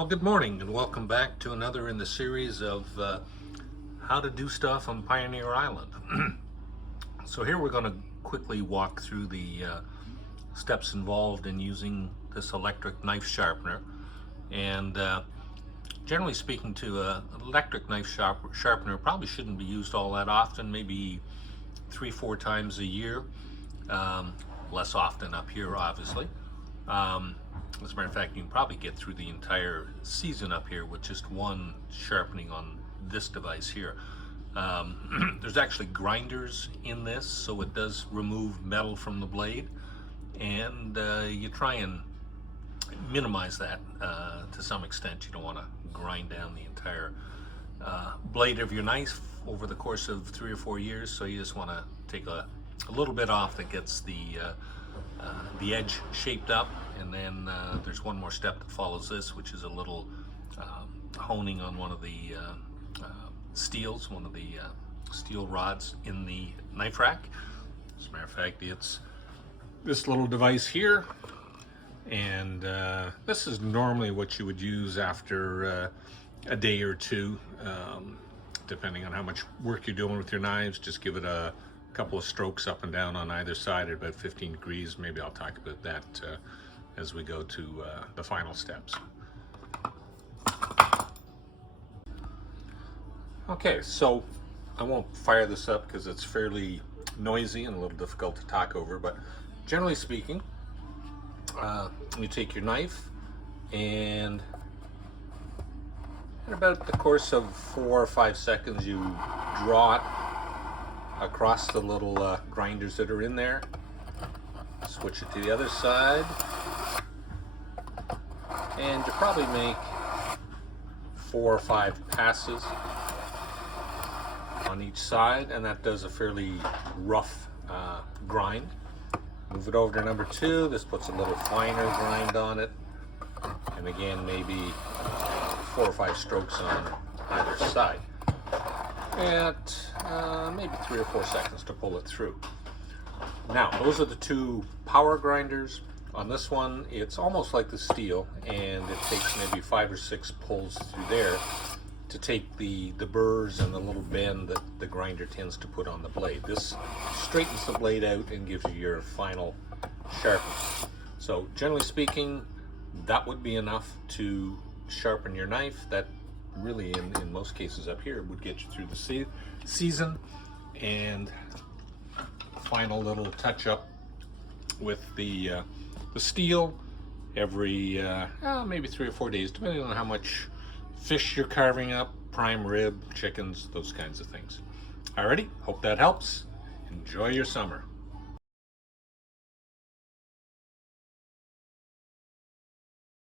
Well, good morning and welcome back to another in the series of how to do stuff on Pioneer Island. So here we're going to quickly walk through the steps involved in using this electric knife sharpener. And generally speaking, to an electric knife sharpener probably shouldn't be used all that often, maybe 3-4 times a year. Less often up here, obviously. As a matter of fact, you can probably get through the entire season up here with just one sharpening on this device here. There's actually grinders in this, so it does remove metal from the blade, and you try and minimize that to some extent. You don't want to grind down the entire blade of your knife over the course of 3 or 4 years, so you just want to take a little bit off that gets the edge shaped up, and then there's one more step that follows this, which is a little honing on one of the steels, one of the steel rods in the knife rack. As a matter of fact, it's this little device here, and this is normally what you would use after a day or two, depending on how much work you're doing with your knives. Just give it a couple of strokes up and down on either side at about 15 degrees. Maybe I'll talk about that as we go to the final steps. Okay, so I won't fire this up because it's fairly noisy and a little difficult to talk over, but generally speaking, you take your knife and in about the course of 4 or 5 seconds you draw it across the little grinders that are in there. Switch it to the other side, and you probably make 4 or 5 passes on each side, and that does a fairly rough grind. Move it over to number 2. This puts a little finer grind on it, and again maybe 4 or 5 strokes on either side at maybe 3 or 4 seconds to pull it through. Now, those are the 2 power grinders. On this one, it's almost like the steel, and it takes maybe 5 or 6 pulls through there to take the burrs and the little bend that the grinder tends to put on the blade. This straightens the blade out and gives you your final sharpen. So generally speaking, that would be enough to sharpen your knife. That really, in most cases up here, would get you through the season. And final little touch up with the steel every maybe 3 or 4 days, depending on how much fish you're carving up, prime rib, chickens, those kinds of things. Alrighty, hope that helps. Enjoy your summer.